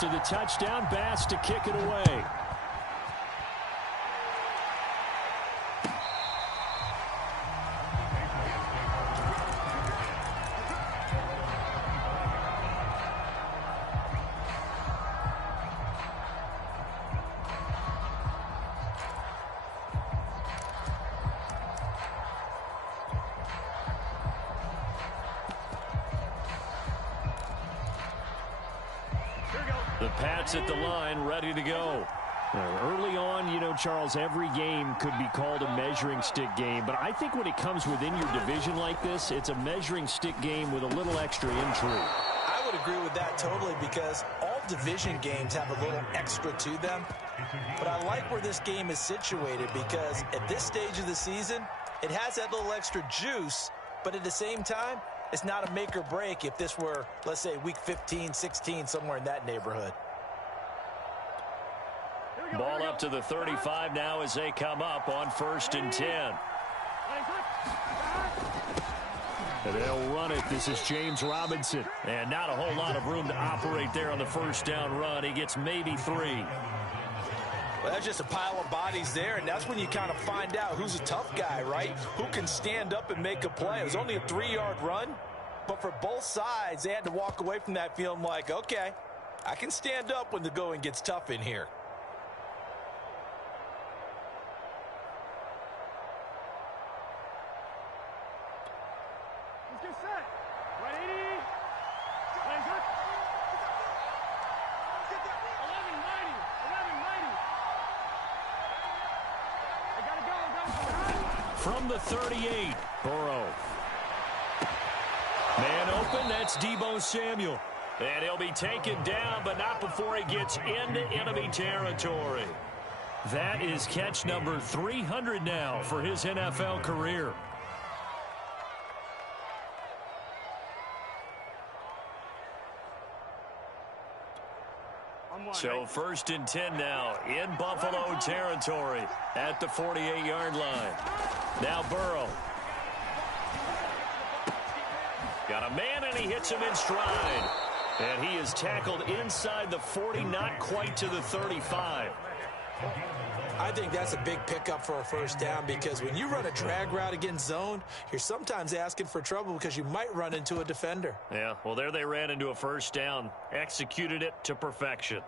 After the touchdown, Bass to kick it away. The Pats at the line, ready to go. Early on, you know, Charles, every game could be called a measuring stick game. But I think when it comes within your division like this, it's a measuring stick game with a little extra intrigue. I would agree with that totally, because all division games have a little extra to them. But I like where this game is situated, because at this stage of the season, it has that little extra juice. But at the same time, it's not a make or break if this were, let's say, week 15, 16, somewhere in that neighborhood. Ball up to the 35 now as they come up on 1st and 10. And they'll run it. This is James Robinson. And not a whole lot of room to operate there on the first down run. He gets maybe 3. Well, that's just a pile of bodies there, and that's when you kind of find out who's a tough guy, right? Who can stand up and make a play. It was only a 3-yard run, but for both sides, they had to walk away from that feeling like, okay, I can stand up when the going gets tough in here. Let's get set. 180. Plays up. 1190. 1190. I gotta go. From the 38, Burrow. Man open, that's Deebo Samuel. And he'll be taken down, but not before he gets into enemy territory. That is catch number 300 now for his NFL career. So 1st and 10 now in Buffalo territory at the 48-yard line. Now Burrow. Got a man, and he hits him in stride. And he is tackled inside the 40, not quite to the 35. I think that's a big pickup for a first down, because when you run a drag route against zone, you're sometimes asking for trouble because you might run into a defender. Yeah, well, there they ran into a first down, executed it to perfection.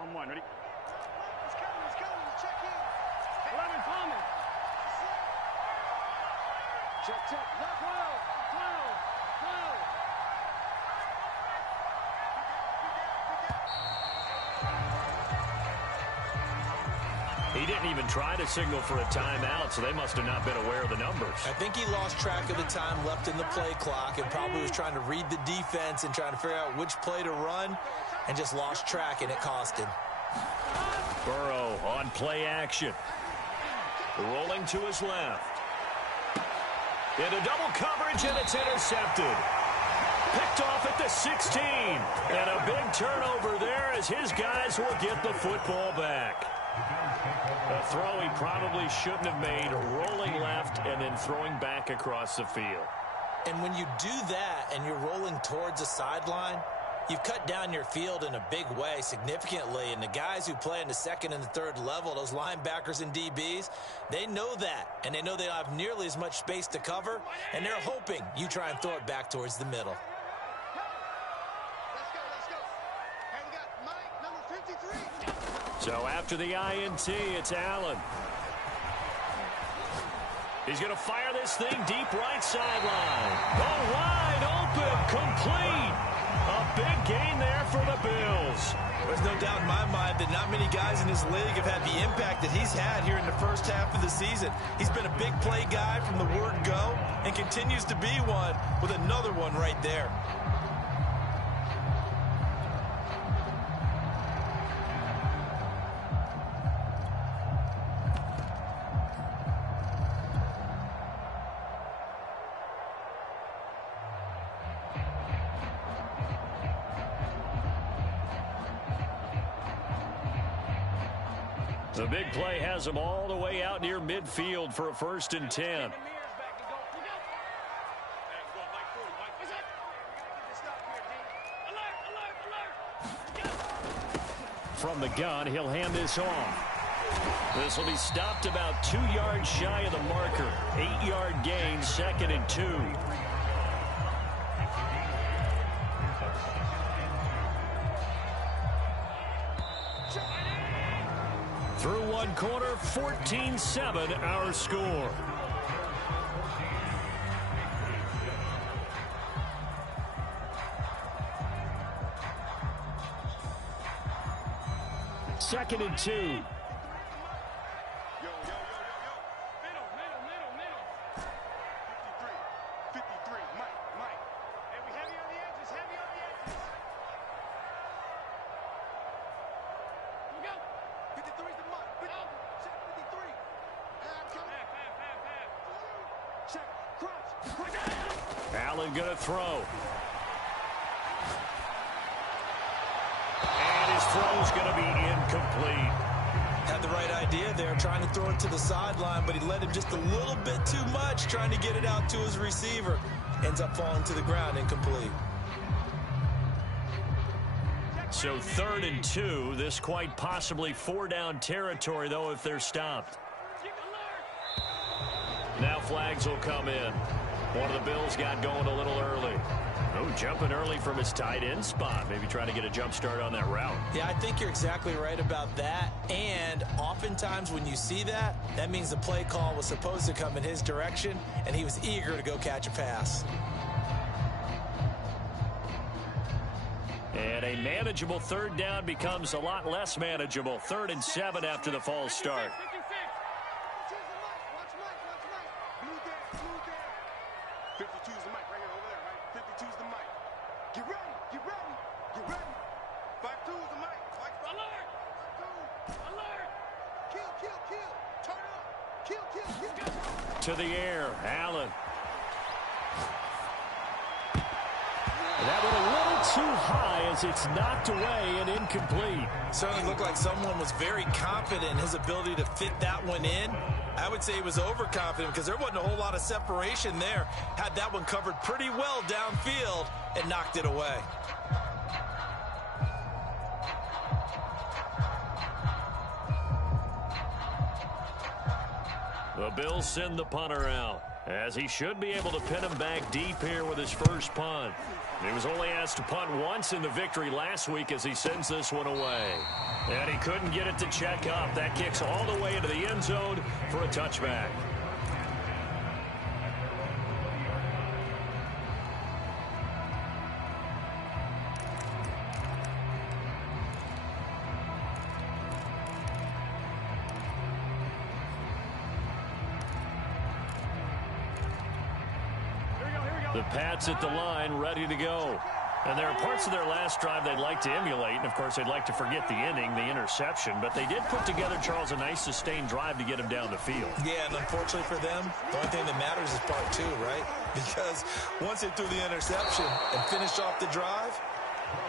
On 1, ready? Let's go, check in. 11, Palmer. Check, left 12. He didn't even try to signal for a timeout, so they must have not been aware of the numbers. I think he lost track of the time left in the play clock and probably was trying to read the defense and trying to figure out which play to run, and just lost track, and it cost him. Burrow on play action. Rolling to his left. Into double coverage, and it's intercepted. Picked off at the 16. And a big turnover there as his guys will get the football back. A throw he probably shouldn't have made, rolling left and then throwing back across the field. And when you do that and you're rolling towards the sideline, you've cut down your field in a big way significantly. And the guys who play in the second and the third level, those linebackers and DBs, they know that. And they know they don't have nearly as much space to cover. And they're hoping you try and throw it back towards the middle. Let's go. Hey, we got Mike, number 53. So after the INT, it's Allen. He's going to fire this thing deep right sideline. Oh, wide open, complete. A big gain there for the Bills. There's no doubt in my mind that not many guys in this league have had the impact that he's had here in the first half of the season. He's been a big play guy from the word go and continues to be one with another one right there. The big play has him all the way out near midfield for a 1st and 10. From the gun, he'll hand this off. This will be stopped about 2 yards shy of the marker. 8-yard gain, 2nd and 2. Through one quarter, 14-7 our score. Second and 2. Middle. Mike. Hey, we heavy on the edges. Here we go. 53 is the Mike. Check 53. Half. Check. Crunch. Allen going to throw. And his throw's going to be incomplete. Had the right idea there, trying to throw it to the sideline, but he let him just a little bit too much, trying to get it out to his receiver. Ends up falling to the ground, incomplete. So 3rd and 2. This quite possibly 4-down territory, though, if they're stopped. Now flags will come in. One of the Bills got going a little early. Oh, jumping early from his tight end spot. Maybe trying to get a jump start on that route. Yeah, I think you're exactly right about that. And oftentimes when you see that, that means the play call was supposed to come in his direction, and he was eager to go catch a pass. And a manageable 3rd down becomes a lot less manageable. 3rd and 7 after the false start. 52's the mic right here over there, right? 52's the mic. Get ready. 52's the mic. Alert! Alert! Kill. Turn up. Kill. To the air, Allen. That went a little too high as it's knocked away and incomplete. Certainly looked like someone was very confident in his ability to fit that one in. I would say he was overconfident because there wasn't a whole lot of separation there. Had that one covered pretty well downfield and knocked it away. The Bills send the punter out, as he should be able to pin him back deep here with his first punt. He was only asked to punt once in the victory last week as he sends this one away. And he couldn't get it to check up. That kicks all the way into the end zone for a touchback. The Pats at the line, ready to go. And there are parts of their last drive they'd like to emulate, and of course they'd like to forget the inning, the interception, but they did put together, Charles, a nice sustained drive to get him down the field. Yeah, and unfortunately for them, the only thing that matters is part 2, right? Because once they threw the interception and finished off the drive,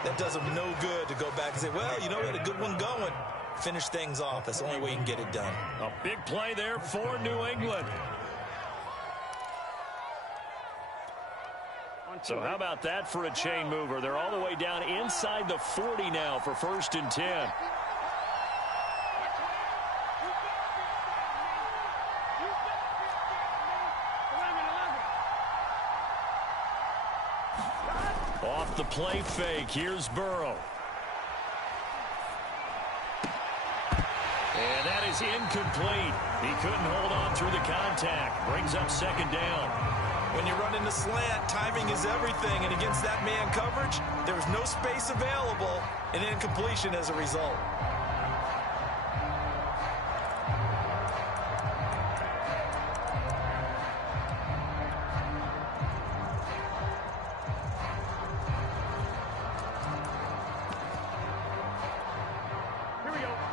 that does them no good to go back and say, well, you know, we had a good one going. Finish things off. That's the only way you can get it done. A big play there for New England. So how about that for a chain mover? They're all the way down inside the 40 now for 1st and 10. Off the play fake, here's Burrow. And that is incomplete. He couldn't hold on through the contact. Brings up 2nd down. When you run in the slant, timing is everything, and against that man coverage, there was no space available, and incompletion as a result.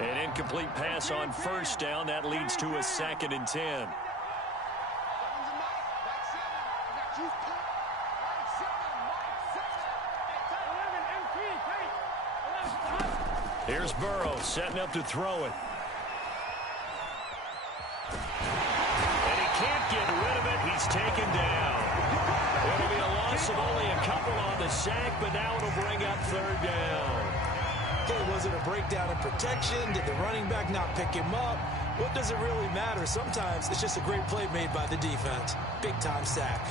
An incomplete pass on 1st down. That leads to a 2nd and 10. Here's Burrow setting up to throw it. He's taken down. It'll be a loss of only a couple on the sack, but now it'll bring up third down. Okay, was it a breakdown in protection? Did the running back not pick him up? What does it really matter? Sometimes it's just a great play made by the defense. Big-time sack.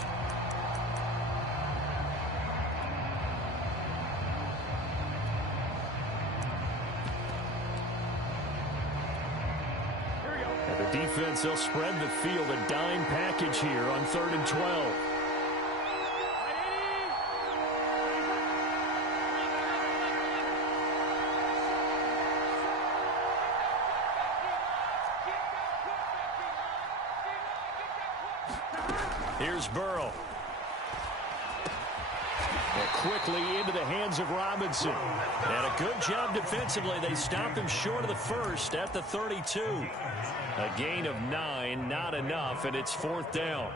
And the defense, they'll spread the field, a dime package here on 3rd and 12. Here's Burrow. And quickly into the hands of Robinson. And a good job defensively. They stop him short of the first at the 32. A gain of 9, not enough, and it's 4th down.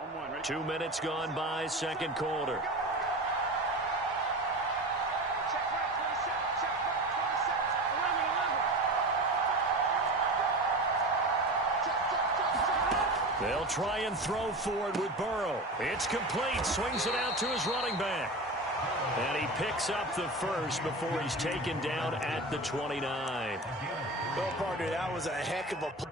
On 1, ready? 2 minutes gone by, second quarter. They'll try and throw for it with Burrow. It's complete. Swings it out to his running back. And he picks up the first before he's taken down at the 29. Well, partner, that was a heck of a play.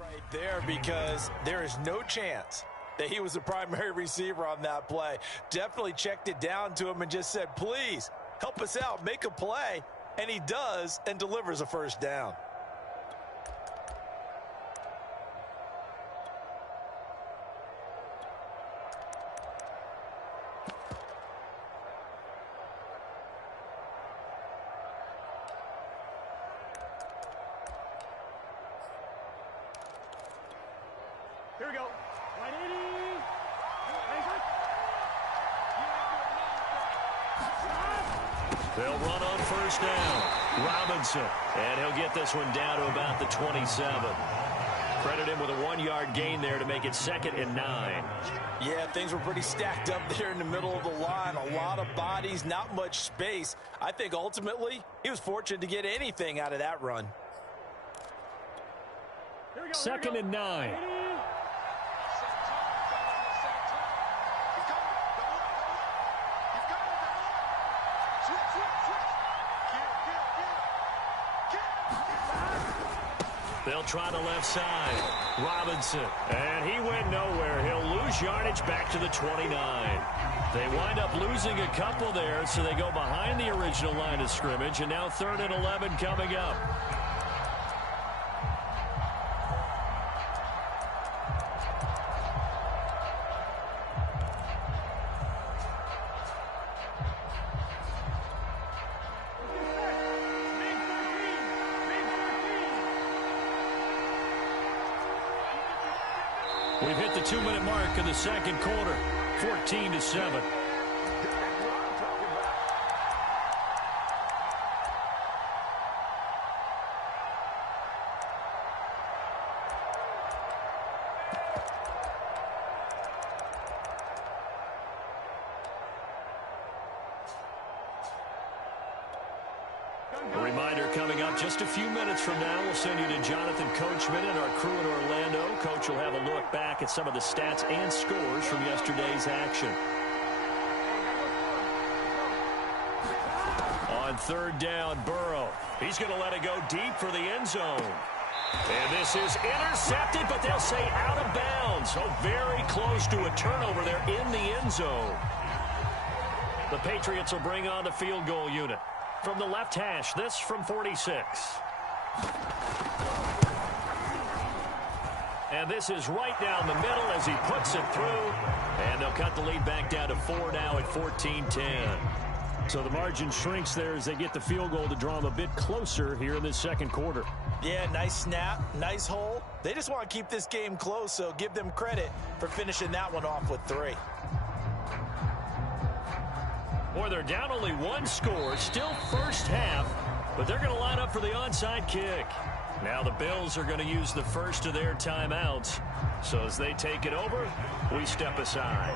Right there, because there is no chance that he was the primary receiver on that play. Definitely checked it down to him and just said, please help us out, make a play. And he does and delivers a first down. Here we go. 180. They'll run on first down. Robinson. And he'll get this one down to about the 27. Credit him with a 1-yard gain there to make it 2nd and 9. Yeah, things were pretty stacked up there in the middle of the line. A lot of bodies, not much space. I think ultimately he was fortunate to get anything out of that run. 2nd and 9. They'll try the left side. Robinson. And he went nowhere. He'll lose yardage back to the 29. They wind up losing a couple there, so they go behind the original line of scrimmage, and now 3rd and 11 coming up. We've hit the 2-minute mark in the second quarter, 14-7. A reminder coming up just a few minutes from now, we'll send you to Jonathan Coachman and our crew in Orlando. Coach will have a look back at some of the stats and scores from yesterday's action. On 3rd down, Burrow. He's going to let it go deep for the end zone. And this is intercepted, but they'll say out of bounds. So very close to a turnover there in the end zone. The Patriots will bring on the field goal unit. From the left hash, this from 46. And this is right down the middle as he puts it through. And they'll cut the lead back down to 4 now at 14-10. So the margin shrinks there as they get the field goal to draw them a bit closer here in this second quarter. Yeah, nice snap, nice hole. They just want to keep this game close, so give them credit for finishing that one off with 3. Boy, they're down only 1 score, still first half, but they're going to line up for the onside kick. Now the Bills are going to use the first of their timeouts. So as they take it over, we step aside.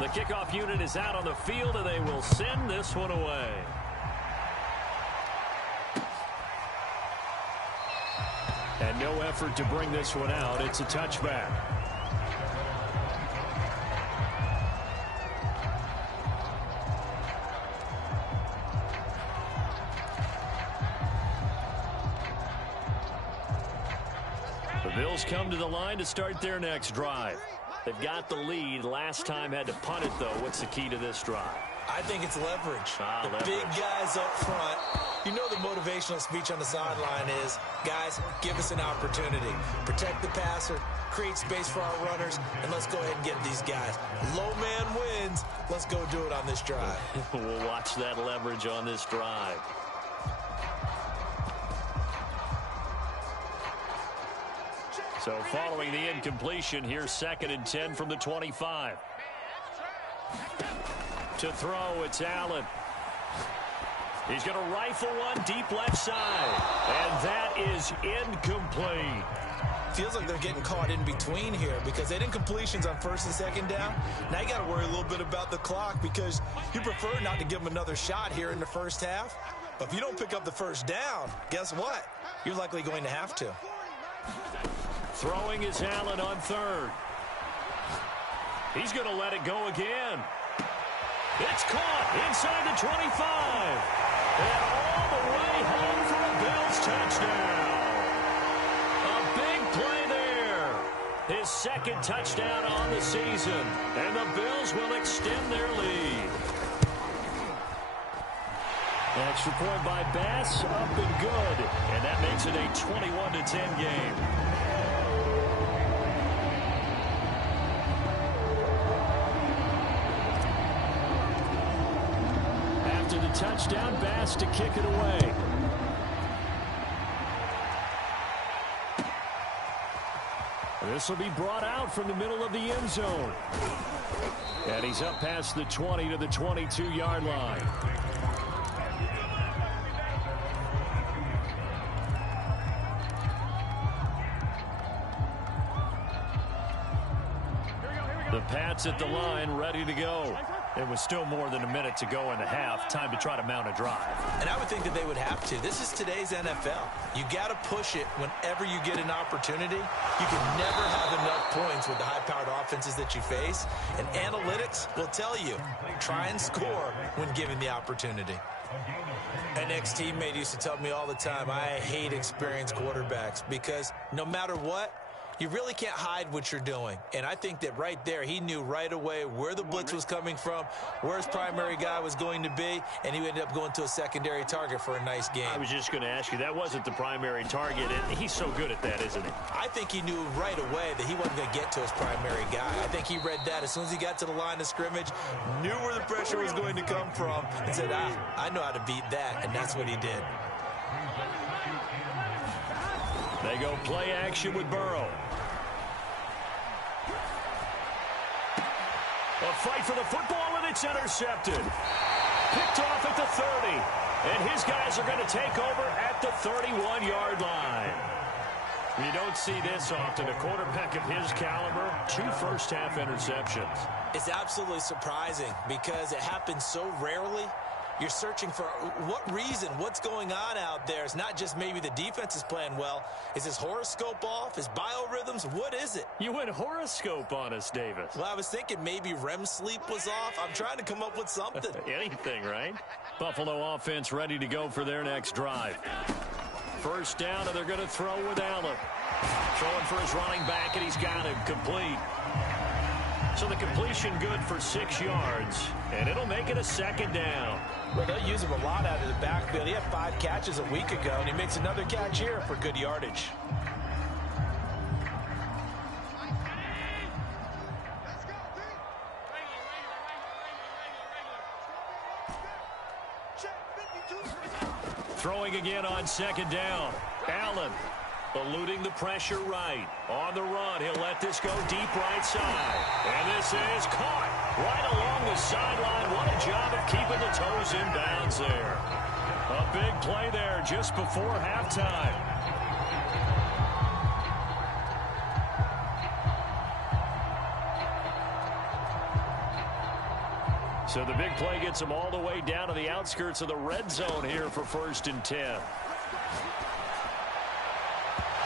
The kickoff unit is out on the field, and they will send this one away. And no effort to bring this one out. It's a touchback. The Bills come to the line to start their next drive. They've got the lead. Last time had to punt it, though. What's the key to this drive? I think it's leverage. Leverage. Big guys up front. You know the motivational speech on the sideline is, guys, give us an opportunity. Protect the passer, create space for our runners, and let's go ahead and get these guys. Low man wins. Let's go do it on this drive. We'll watch that leverage on this drive. So following the incompletion, here's 2nd and 10 from the 25. To throw, it's Allen. He's going to rifle one deep left side. And that is incomplete. Feels like they're getting caught in between here because they didn't incompletions on 1st and 2nd down. Now you got to worry a little bit about the clock because you prefer not to give them another shot here in the first half. But if you don't pick up the first down, guess what? You're likely going to have to. Throwing is Allen on 3rd. He's going to let it go again. It's caught inside the 25. And all the way home for a Bills touchdown. A big play there. His 2nd touchdown on the season. And the Bills will extend their lead. Extra point by Bass, up and good. And that makes it a 21-10 game. After the touchdown, Bass to kick it away. This will be brought out from the middle of the end zone. And he's up past the 20 to the 22-yard line. The Pats at the line, ready to go. It was still more than a minute to go in the half. Time to try to mount a drive. And I would think that they would have to. This is today's NFL. You got to push it whenever you get an opportunity. You can never have enough points with the high-powered offenses that you face. And analytics will tell you, try and score when given the opportunity. An ex-teammate used to tell me all the time, I hate experienced quarterbacks because no matter what, you really can't hide what you're doing. And I think that right there, he knew right away where the blitz was coming from, where his primary guy was going to be, and he ended up going to a secondary target for a nice game. I was just going to ask you, that wasn't the primary target, and he's so good at that, isn't he? I think he knew right away that he wasn't going to get to his primary guy. I think he read that as soon as he got to the line of scrimmage, knew where the pressure was going to come from, and said, I know how to beat that, and that's what he did. They go play action with Burrow. A fight for the football, and it's intercepted. Picked off at the 30. And his guys are going to take over at the 31-yard line. You don't see this often. A quarterback of his caliber, 2 first-half interceptions. It's absolutely surprising because it happens so rarely. You're searching for what reason, what's going on out there. It's not just maybe the defense is playing well. Is his horoscope off? His biorhythms? What is it? You went horoscope on us, Davis. Well, I was thinking maybe REM sleep was off. I'm trying to come up with something. Anything, right? Buffalo offense ready to go for their next drive. first down, and they're going to throw with Allen. Throwing for his running back, and he's got him complete. So the completion good for 6 yards, and it'll make it a second down. Well, they'll use him a lot out of the backfield. He had 5 catches a week ago, and he makes another catch here for good yardage. Throwing again on second down. Allen eluding the pressure right. On the run, he'll let this go deep right side. And this is caught right along the sideline. What a job of keeping the toes in bounds there. A big play there just before halftime. So the big play gets them all the way down to the outskirts of the red zone here for 1st and 10.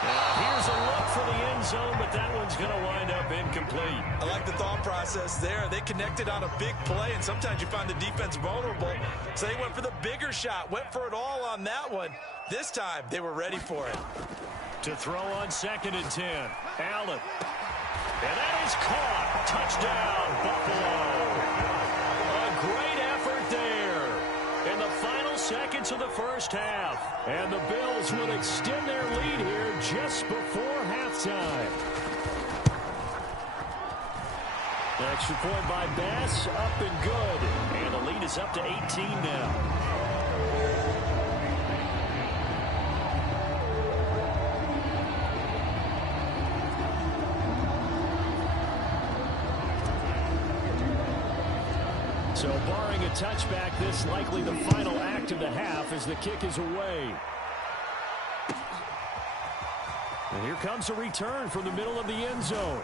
Now here's a look for the end zone, but that one's going to wind up incomplete. I like the thought process there. They connected on a big play, and sometimes you find the defense vulnerable. So they went for the bigger shot, went for it all on that one. This time, they were ready for it. To throw on 2nd and 10. Allen. And that is caught. Touchdown, Buffalo. Great effort there in the final seconds of the first half. And the Bills would extend their lead here just before halftime. Extra point by Bass, up and good. And the lead is up to 18 now. So barring a touchback, this likely the final act of the half as the kick is away. And here comes a return from the middle of the end zone.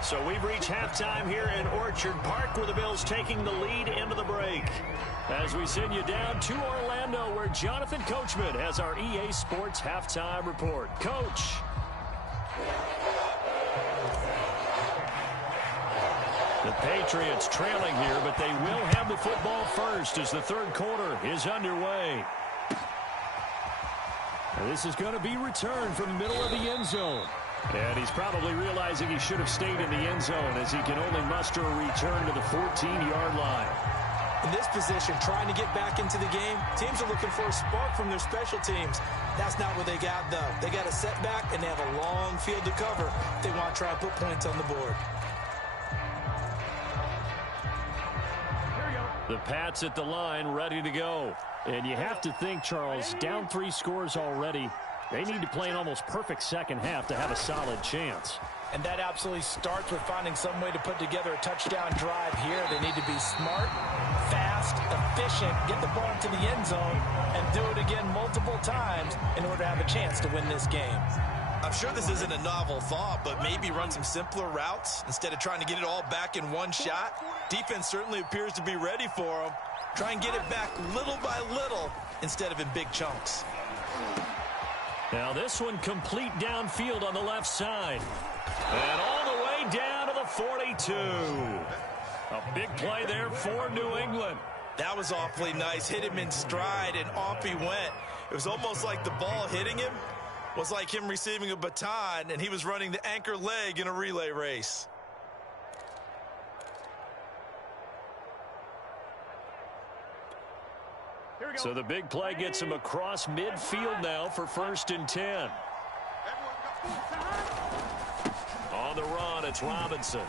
So we've reached halftime here in Orchard Park, where the Bills taking the lead into the break. As we send you down to Orlando, where Jonathan Coachman has our EA Sports halftime report. Coach. The Patriots trailing here, but they will have the football first as the third quarter is underway. And this is going to be returned from the middle of the end zone. And he's probably realizing he should have stayed in the end zone as he can only muster a return to the 14-yard line. In this position, trying to get back into the game, teams are looking for a spark from their special teams. That's not what they got, though. They got a setback, and they have a long field to cover if they want to try and put points on the board. The Pats at the line, ready to go. And you have to think, Charles, down 3 scores already. They need to play an almost perfect second half to have a solid chance. And that absolutely starts with finding some way to put together a touchdown drive here. They need to be smart, fast, efficient, get the ball into the end zone, and do it again multiple times in order to have a chance to win this game. I'm sure this isn't a novel thought, but maybe run some simpler routes instead of trying to get it all back in one shot. Defense certainly appears to be ready for them. Try and get it back little by little instead of in big chunks. Now this one complete downfield on the left side. And all the way down to the 42. A big play there for New England. That was awfully nice. Hit him in stride, and off he went. It was almost like the ball hitting him was like him receiving a baton, and he was running the anchor leg in a relay race. So the big play gets him across midfield now for 1st and 10. On the run, it's Robinson.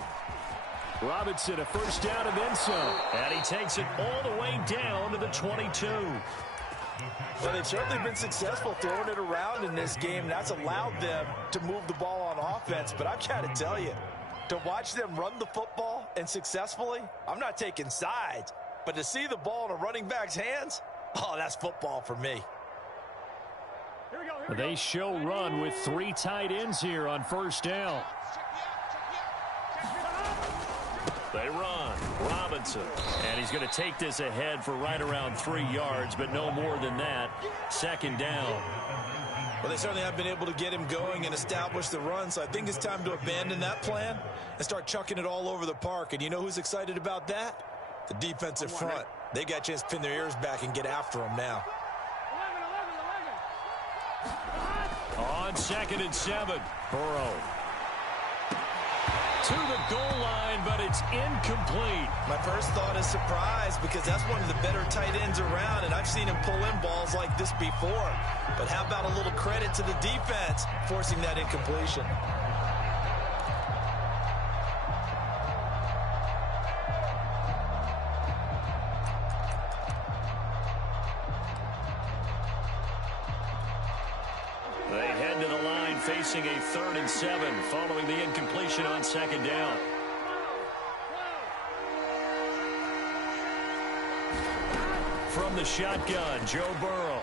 Robinson, a first down and then some. And he takes it all the way down to the 22. Well, they've certainly been successful throwing it around in this game. That's allowed them to move the ball on offense. But I've got to tell you, to watch them run the football and successfully, I'm not taking sides. But to see the ball in a running back's hands, oh, that's football for me. They show run with 3 tight ends here on first down. They run. Robinson. And he's going to take this ahead for right around 3 yards, but no more than that. Second down. Well, they certainly have been able to get him going and establish the run, so I think it's time to abandon that plan and start chucking it all over the park. And you know who's excited about that? The defensive front. They got a chance to pin their ears back and get after him now. On 2nd and 7, Burrow. To the goal line, but it's incomplete. My first thought is surprise because that's one of the better tight ends around, and I've seen him pull in balls like this before. But how about a little credit to the defense forcing that incompletion? They head to the line facing a 3rd and 7 following the incompletion on 2nd down. From the shotgun, Joe Burrow.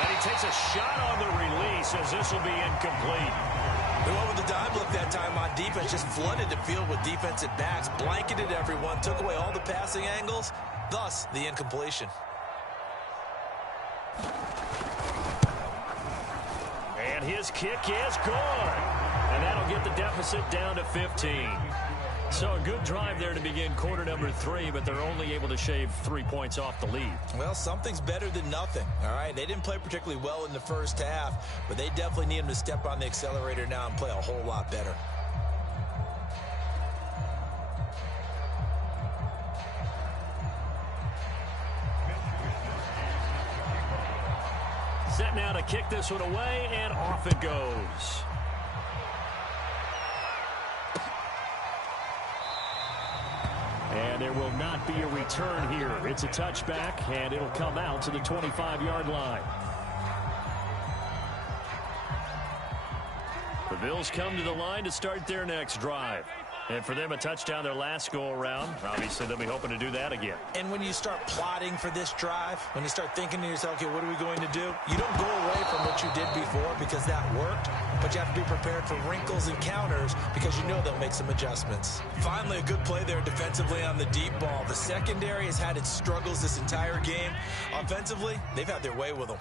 And he takes a shot on the release as this will be incomplete. They went with the dive look that time on defense, just flooded the field with defensive backs, blanketed everyone, took away all the passing angles, thus the incompletion. And his kick is good. And that'll get the deficit down to 15. So a good drive there to begin quarter number 3, but they're only able to shave 3 points off the lead. Well, something's better than nothing, all right? They didn't play particularly well in the first half, but they definitely need them to step on the accelerator now and play a whole lot better. Set now to kick this one away, and off it goes. And there will not be a return here. It's a touchback, and it'll come out to the 25-yard line. The Bills come to the line to start their next drive. And for them, a touchdown their last go-around. Obviously, they'll be hoping to do that again. And when you start plotting for this drive, when you start thinking to yourself, okay, what are we going to do? You don't go away from what you did before because that worked, but you have to be prepared for wrinkles and counters because you know they'll make some adjustments. Finally, a good play there defensively on the deep ball. The secondary has had its struggles this entire game. Offensively, they've had their way with them.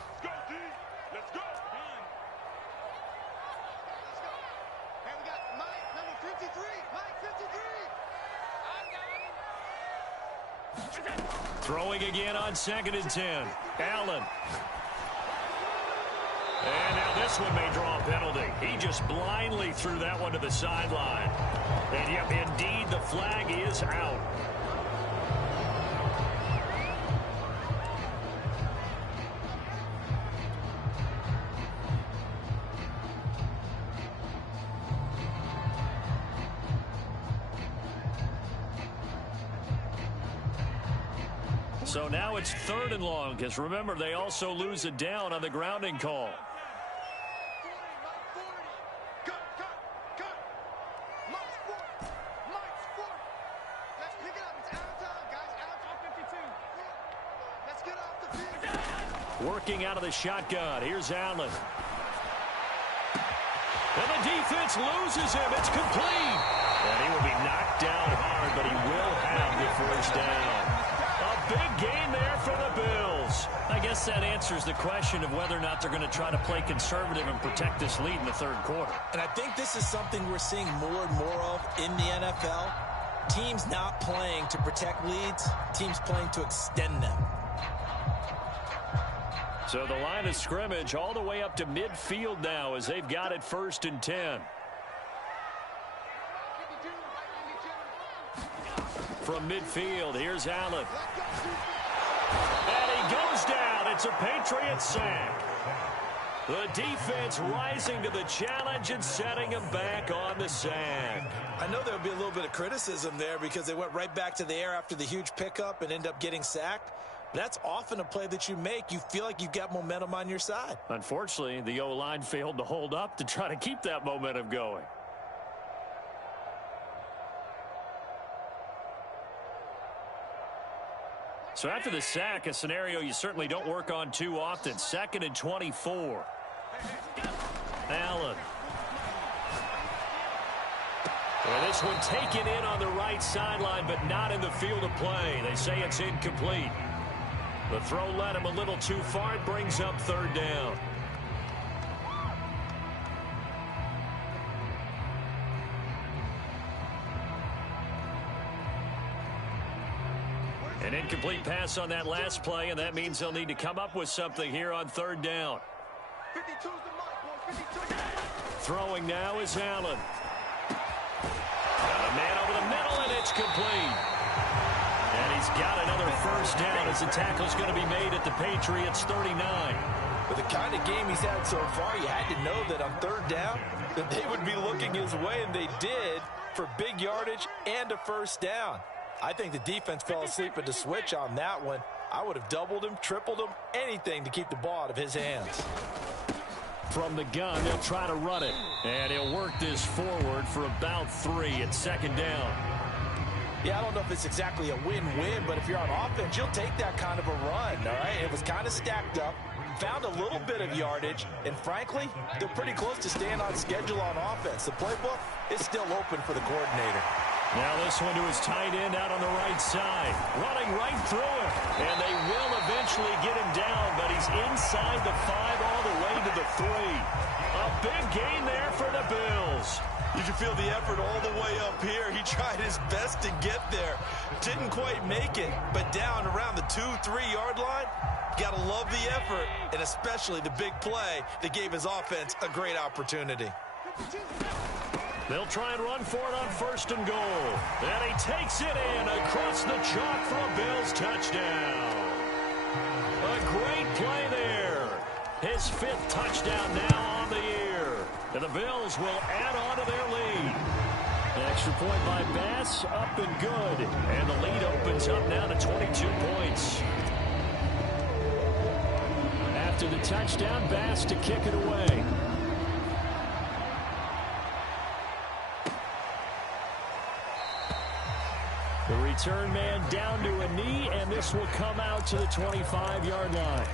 Throwing again on 2nd and 10. Allen. And now this one may draw a penalty. He just blindly threw that one to the sideline. And yep, indeed, the flag is out. So now it's 3rd and long, because remember, they also lose it down on the grounding call. Working out of the shotgun. Here's Allen. And the defense loses him. It's complete. And he will be knocked down hard, but he will have the 1st down. A big gain there for the Bills. I guess that answers the question of whether or not they're going to try to play conservative and protect this lead in the 3rd quarter. And I think this is something we're seeing more and more of in the NFL. Teams not playing to protect leads, teams playing to extend them. So the line of scrimmage all the way up to midfield now as they've got it 1st and 10. From midfield, here's Allen. And he goes down. It's a Patriot sack. The defense rising to the challenge and setting him back on the sack. I know there'll be a little bit of criticism there because they went right back to the air after the huge pickup and end up getting sacked. That's often a play that you make. You feel like you've got momentum on your side. Unfortunately, the O-line failed to hold up to try to keep that momentum going. So after the sack, a scenario you certainly don't work on too often. 2nd and 24. Allen. Well, this one taken in on the right sideline, but not in the field of play. They say it's incomplete. The throw led him a little too far. It brings up 3rd down. An incomplete pass on that last play, and that means they'll need to come up with something here on 3rd down. 52's the mic, boys. 52. Throwing now is Allen. Got a man over the middle, and it's complete. And he's got another first down as the tackle's going to be made at the Patriots' 39. With the kind of game he's had so far, you had to know that on third down that they would be looking his way, and they did, for big yardage and a first down. I think the defense fell asleep at the switch on that one. I would have doubled him, tripled him, anything to keep the ball out of his hands. From the gun, they'll try to run it. And he'll work this forward for about 3 at second down. Yeah, I don't know if it's exactly a win-win, but if you're on offense, you'll take that kind of a run, all right? It was kind of stacked up, found a little bit of yardage, and frankly, they're pretty close to staying on schedule on offense. The playbook is still open for the coordinator. Now this one to his tight end out on the right side. Running right through him. And they will eventually get him down, but he's inside the 5 all the way to the 3. A big gain there for the Bills. You can feel the effort all the way up here. He tried his best to get there. Didn't quite make it, but down around the 2-3 yard line, got to love the effort, and especially the big play that gave his offense a great opportunity. They'll try and run for it on first and goal. And he takes it in across the chalk for a Bills touchdown. A great play there. His 5th touchdown now on the year. And the Bills will add on to their lead. An extra point by Bass, up and good. And the lead opens up now to 22 points. After the touchdown, Bass to kick it away. The return man down to a knee, and this will come out to the 25-yard line.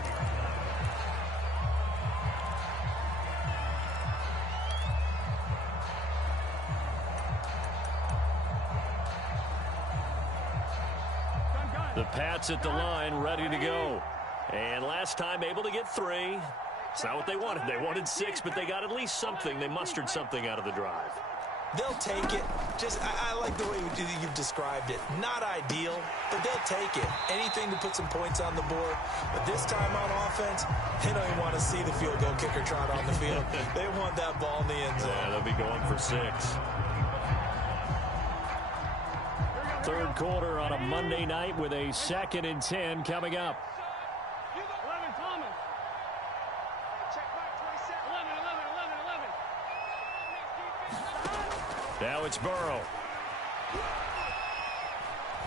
The Pats at the line, ready to go. And last time able to get 3. It's not what they wanted. They wanted 6, but they got at least something. They mustered something out of the drive. They'll take it. I like the way you've described it. Not ideal, but they'll take it. Anything to put some points on the board. But this time on offense, they don't even want to see the field goal kicker trot on the field. They want that ball in the end zone. Yeah, they'll be going for 6. Third quarter on a Monday night with a 2nd and 10 coming up. Now it's Burrow.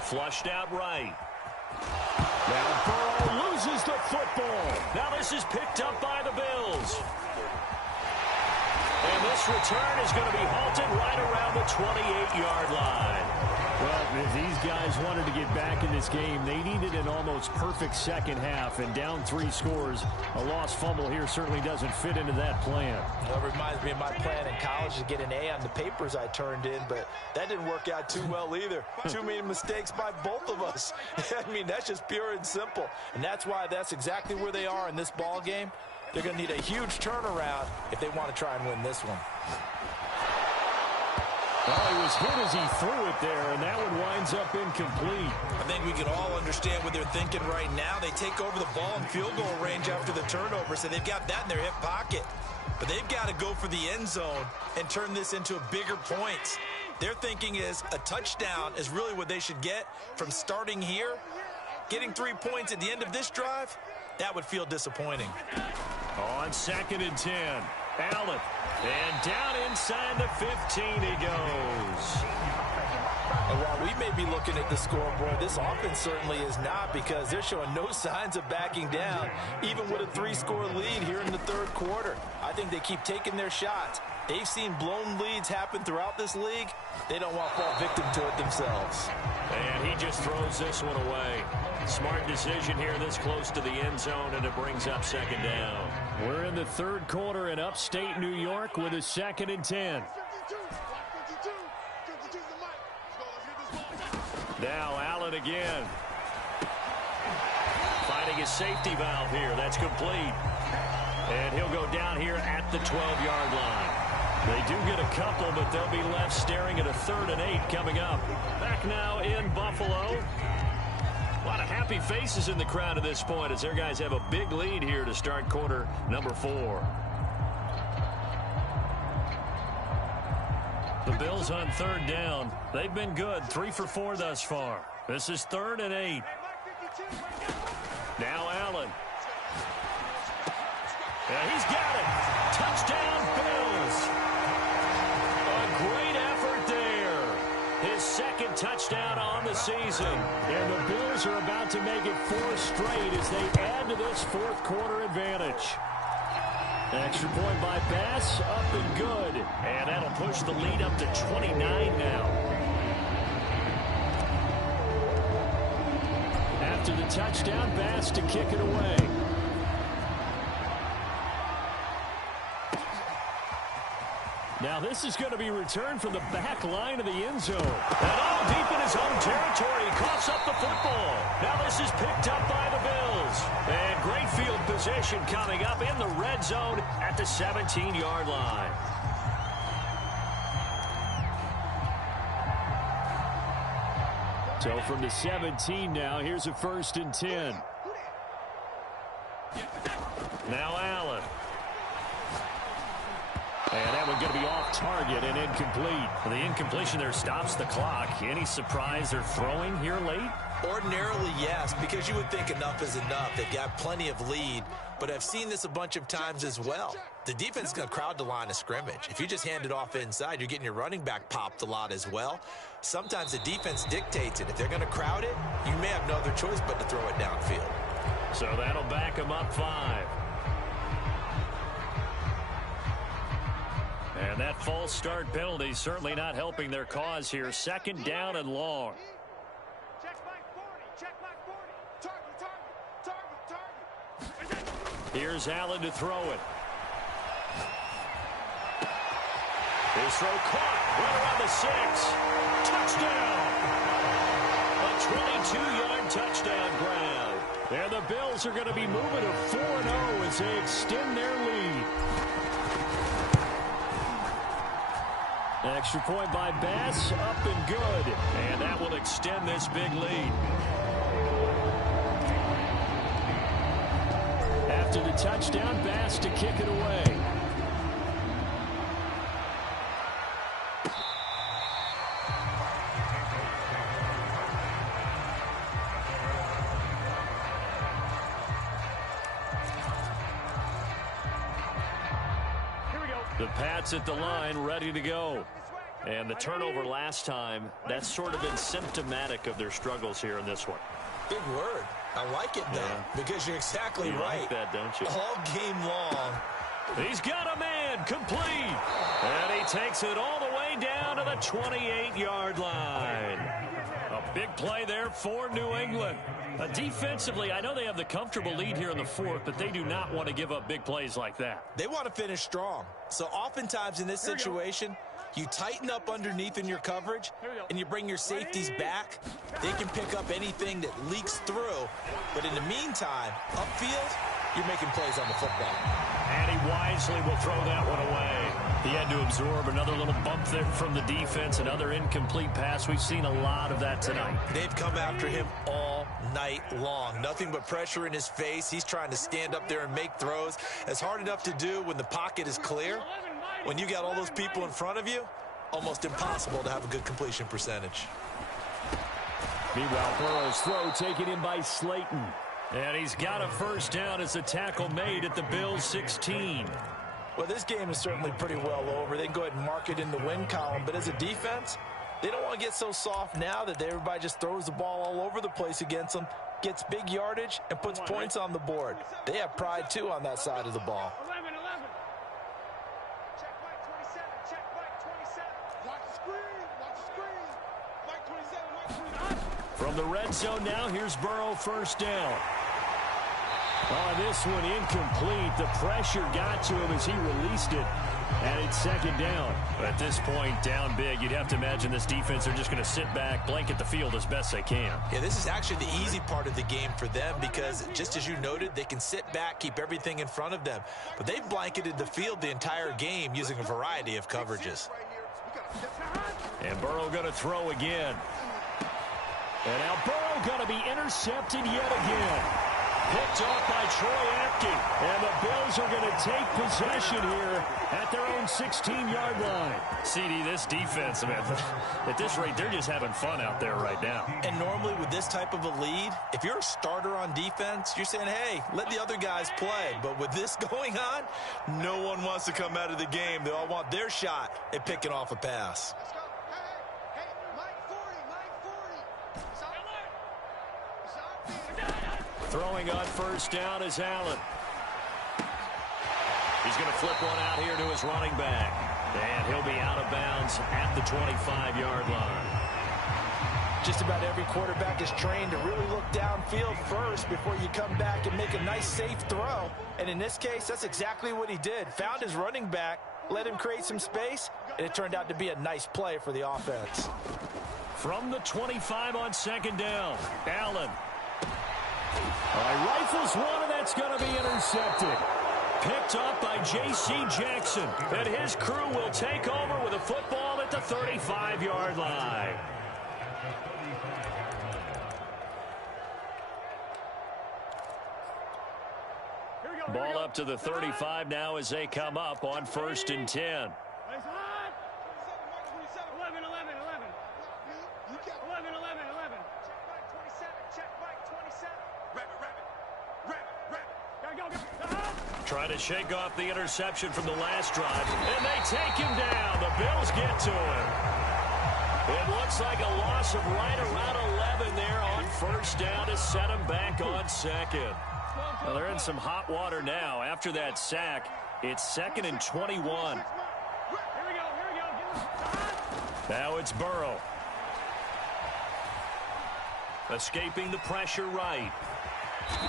Flushed out right. Now Burrow loses the football. Now this is picked up by the Bills. And this return is going to be halted right around the 28-yard line. Well, if these guys wanted to get back in this game, they needed an almost perfect second half. And down 3 scores, a lost fumble here certainly doesn't fit into that plan. Well, it reminds me of my plan in college to get an A on the papers I turned in, but that didn't work out too well either. Too many mistakes by both of us. I mean, that's just pure and simple. And that's why that's exactly where they are in this ball game. They're going to need a huge turnaround if they want to try and win this one. Well, he was hit as he threw it there, and that one winds up incomplete. I think we can all understand what they're thinking right now. They take over the ball in field goal range after the turnover, so they've got that in their hip pocket. But they've got to go for the end zone and turn this into a bigger points. Their thinking is a touchdown is really what they should get from starting here. Getting 3 points at the end of this drive, that would feel disappointing. On 2nd and 10, Allen. And down inside the 15 he goes. And while we may be looking at the scoreboard, this offense certainly is not, because they're showing no signs of backing down, even with a 3-score lead here in the third quarter. I think they keep taking their shots. They've seen blown leads happen throughout this league. They don't want to fall victim to it themselves. And he just throws this one away. Smart decision here this close to the end zone, and it brings up 2nd down. We're in the third quarter in upstate New York with a 2nd and 10. Now Allen again. Finding his safety valve here. That's complete. And he'll go down here at the 12-yard line. They do get a couple, but they'll be left staring at a 3rd and 8 coming up. Back now in Buffalo. A lot of happy faces in the crowd at this point as their guys have a big lead here to start quarter number 4. The Bills on third down. They've been good, 3 for 4 thus far. This is 3rd and 8. Now Allen. Yeah, he's got it. Touchdown, Bills. A great effort there. His 2nd touchdown on the season. And the Bills are about to make it 4 straight as they add to this 4th quarter advantage. Extra point by Bass, up and good. And that'll push the lead up to 29 now. After the touchdown, Bass to kick it away. Now this is going to be returned from the back line of the end zone. And all deep in his own territory, he coughs up the football. Now this is picked up by the Bills. And great field position coming up in the red zone at the 17-yard line. So from the 17 now, here's a 1st and 10. Now Allen. And that one's going to be off target and incomplete. The incompletion there stops the clock. Any surprise they're throwing here late? Ordinarily, yes, because you would think enough is enough. They've got plenty of lead, but I've seen this a bunch of times as well. The defense is going to crowd the line of scrimmage. If you just hand it off inside, you're getting your running back popped a lot as well. Sometimes the defense dictates it. If they're going to crowd it, you may have no other choice but to throw it downfield. So that'll back them up 5. And that false start penalty certainly not helping their cause here. 2nd down and long. Check back 40. Check back 40. Target. Here's Allen to throw it. His throw caught right around the 6. Touchdown. A 22-yard touchdown grab. And the Bills are going to be moving to 4-0 as they extend their lead. Extra point by Bass, up and good. And that will extend this big lead. After the touchdown, Bass to kick it away. The Pats at the line, ready to go. And the turnover last time, that's sort of been symptomatic of their struggles here in this one. Big word. I like it, though, because you're exactly right. Like that, don't you? All game long. He's got a man, complete. And he takes it all the way down to the 28-yard line. A big play there for New England. Defensively, I know they have the comfortable lead here in the 4th, but they do not want to give up big plays like that. They want to finish strong. So oftentimes in this situation, you tighten up underneath in your coverage, and you bring your safeties back. They can pick up anything that leaks through. But in the meantime, upfield, you're making plays on the football. And he wisely will throw that one away. He had to absorb another little bump there from the defense, another incomplete pass. We've seen a lot of that tonight. They've come after him all night long. Nothing but pressure in his face. He's trying to stand up there and make throws. It's hard enough to do when the pocket is clear. When you got all those people in front of you, almost impossible to have a good completion percentage. Meanwhile, Burrow's throw taken in by Slayton. And he's got a 1st down as the tackle made at the Bills' 16. Well, this game is certainly pretty well over. They can go ahead and mark it in the win column. But as a defense, they don't want to get so soft now that everybody just throws the ball all over the place against them, gets big yardage, and puts points on the board. They have pride, too, on that side of the ball. 11. Check back 27. Check back 27. Watch the screen. Watch the screen. Mike 27. Mike 29. From the red zone now, here's Burrow, 1st down. Oh, this one incomplete. The pressure got to him as he released it. And it's 2nd down. At this point, down big, you'd have to imagine this defense are just going to sit back, blanket the field as best they can. Yeah, this is actually the easy part of the game for them because, just as you noted, they can sit back, keep everything in front of them. But they've blanketed the field the entire game using a variety of coverages. And Burrow going to throw again. And now Burrow going to be intercepted yet again. Picked off by Troy empty. And the Bills are going to take possession here at their own 16-yard line. CD, this defense, man, at this rate, they're just having fun out there right now. And normally with this type of a lead, if you're a starter on defense, you're saying, hey, let the other guys play. But with this going on, no one wants to come out of the game. They all want their shot at picking off a pass. Let's go. Hey, Mike 40, Mike 40. Throwing on first down is Allen. He's going to flip one out here to his running back. And he'll be out of bounds at the 25-yard line. Just about every quarterback is trained to really look downfield first before you come back and make a nice, safe throw. And in this case, that's exactly what he did. Found his running back, let him create some space, and it turned out to be a nice play for the offense. From the 25 on second down, Allen. Rifles one, and that's going to be intercepted. Picked up by J.C. Jackson. And his crew will take over with a football at the 35-yard line. Ball up to the 35 now as they come up on 1st and 10. 11. Check Mike 27. RaYbAnD. Trying to shake off the interception from the last drive. And they take him down. The Bills get to him. It looks like a loss of right around 11 there on first down to set him back on second. Well, they're in some hot water now. After that sack, it's 2nd and 21. Now it's Burrow. Escaping the pressure right.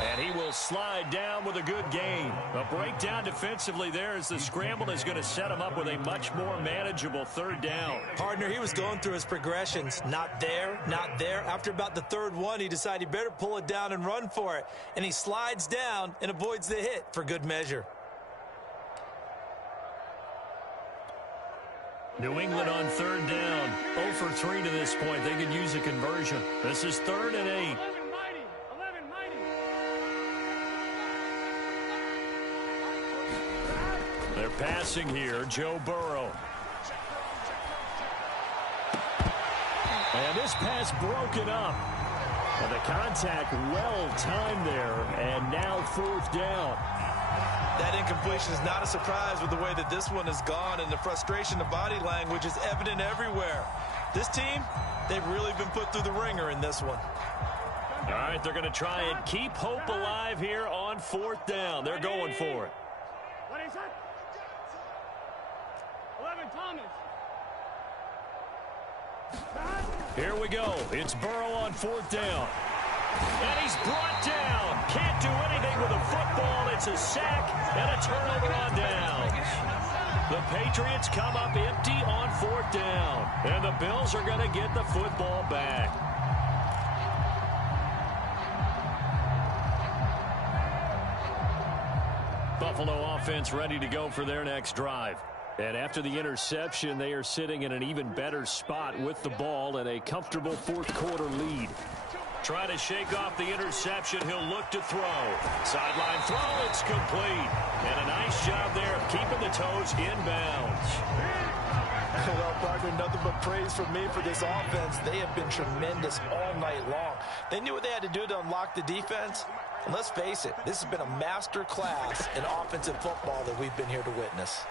And he will slide down with a good gain. A breakdown defensively there as the scramble is going to set him up with a much more manageable 3rd down. Partner, he was going through his progressions. Not there, not there. After about the 3rd one, he decided he better pull it down and run for it. And he slides down and avoids the hit for good measure. New England on 3rd down. 0 for 3 to this point. They could use a conversion. This is 3rd and 8. They're passing here, Joe Burrow. And this pass broken up. And the contact well timed there, and now 4th down. That incompletion is not a surprise with the way that this one has gone, and the frustration of body language is evident everywhere. This team, they've really been put through the ringer in this one. All right, they're going to try and keep hope alive here on 4th down. They're going for it. What is that? 11 Thomas. Here we go. It's Burrow on 4th down. And he's brought down. Can't do anything with a football. It's a sack and a turnover on downs. The Patriots come up empty on 4th down. And the Bills are going to get the football back. Buffalo offense ready to go for their next drive. And after the interception, they are sitting in an even better spot with the ball and a comfortable 4th quarter lead. Trying to shake off the interception. He'll look to throw. Sideline throw. It's complete. And a nice job there of keeping the toes inbounds. Well, partner, nothing but praise from me for this offense. They have been tremendous all night long. They knew what they had to do to unlock the defense. And let's face it, this has been a master class in offensive football that we've been here to witness.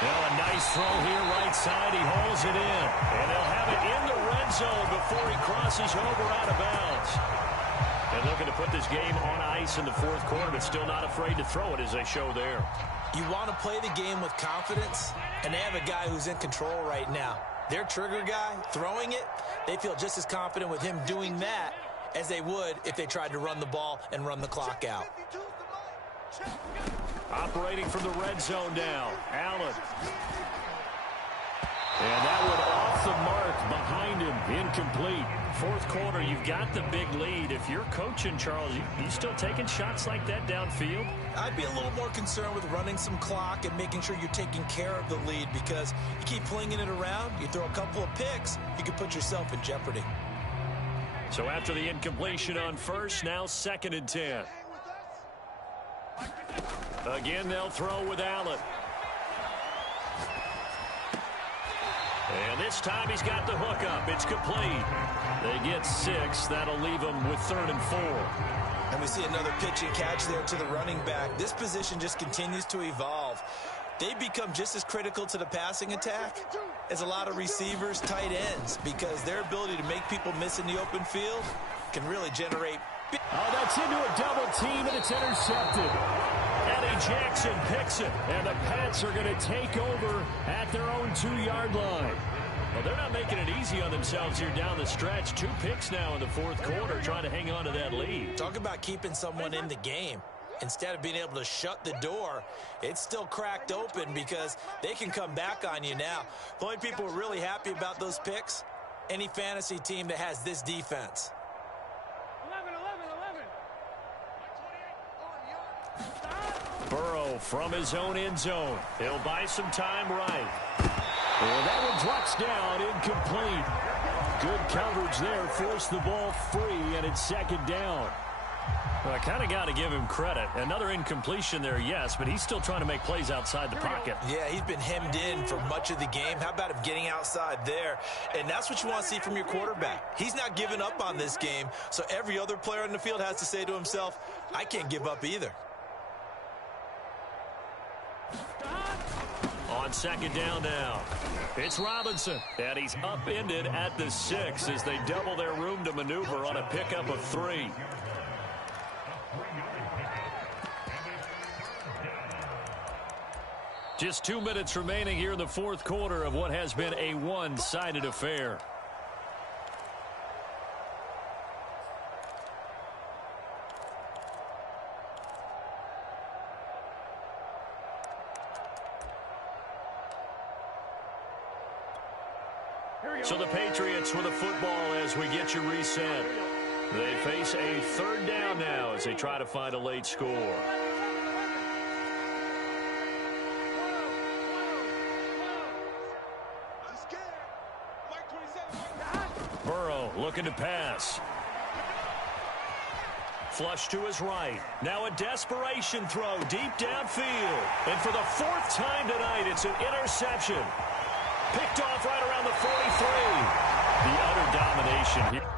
Well, a nice throw here right side. He holds it in. And they'll have it in the red zone before he crosses over out of bounds. And looking to put this game on ice in the 4th quarter, but still not afraid to throw it as they show there. You want to play the game with confidence, and they have a guy who's in control right now. Their trigger guy, throwing it, they feel just as confident with him doing that as they would if they tried to run the ball and run the clock out. Operating from the red zone now, Allen. And that one off the mark behind him, incomplete. 4th quarter, you've got the big lead. If you're coaching, Charles, you still taking shots like that downfield? I'd be a little more concerned with running some clock and making sure you're taking care of the lead, because you keep flinging it around, you throw a couple of picks, you can put yourself in jeopardy. So after the incompletion on first, now 2nd and 10. Again, they'll throw with Allen. And this time he's got the hookup. It's complete. They get 6. That'll leave them with 3rd and 4. And we see another pitch and catch there to the running back. This position just continues to evolve. They become just as critical to the passing attack as a lot of receivers, tight ends, because their ability to make people miss in the open field can really generate. Oh, that's into a double team, and it's intercepted. Eddie Jackson picks it, and the Pats are going to take over at their own 2-yard line. Well, they're not making it easy on themselves here down the stretch. 2 picks now in the 4th quarter, trying to hang on to that lead. Talk about keeping someone in the game. Instead of being able to shut the door, it's still cracked open because they can come back on you now. The only people who are really happy about those picks, any fantasy team that has this defense. 11. Burrow from his own end zone. He'll buy some time right. And that one drops down, incomplete. Good coverage there, forced the ball free, and it's 2nd down. Well, I kind of got to give him credit. Another incompletion there, yes, but he's still trying to make plays outside the pocket. Yeah, he's been hemmed in for much of the game. How about him getting outside there? And that's what you want to see from your quarterback. He's not giving up on this game, so every other player on the field has to say to himself, I can't give up either. On 2nd down now, it's Robinson, and he's upended at the 6 as they double their room to maneuver on a pickup of 3. Just 2 minutes remaining here in the 4th quarter of what has been a one-sided affair. So the Patriots with a football as we get you reset. They face a 3rd down now as they try to find a late score. Burrow looking to pass. Flush to his right. Now a desperation throw deep downfield. And for the 4th time tonight, it's an interception. Picked off right around the 43. The utter domination here.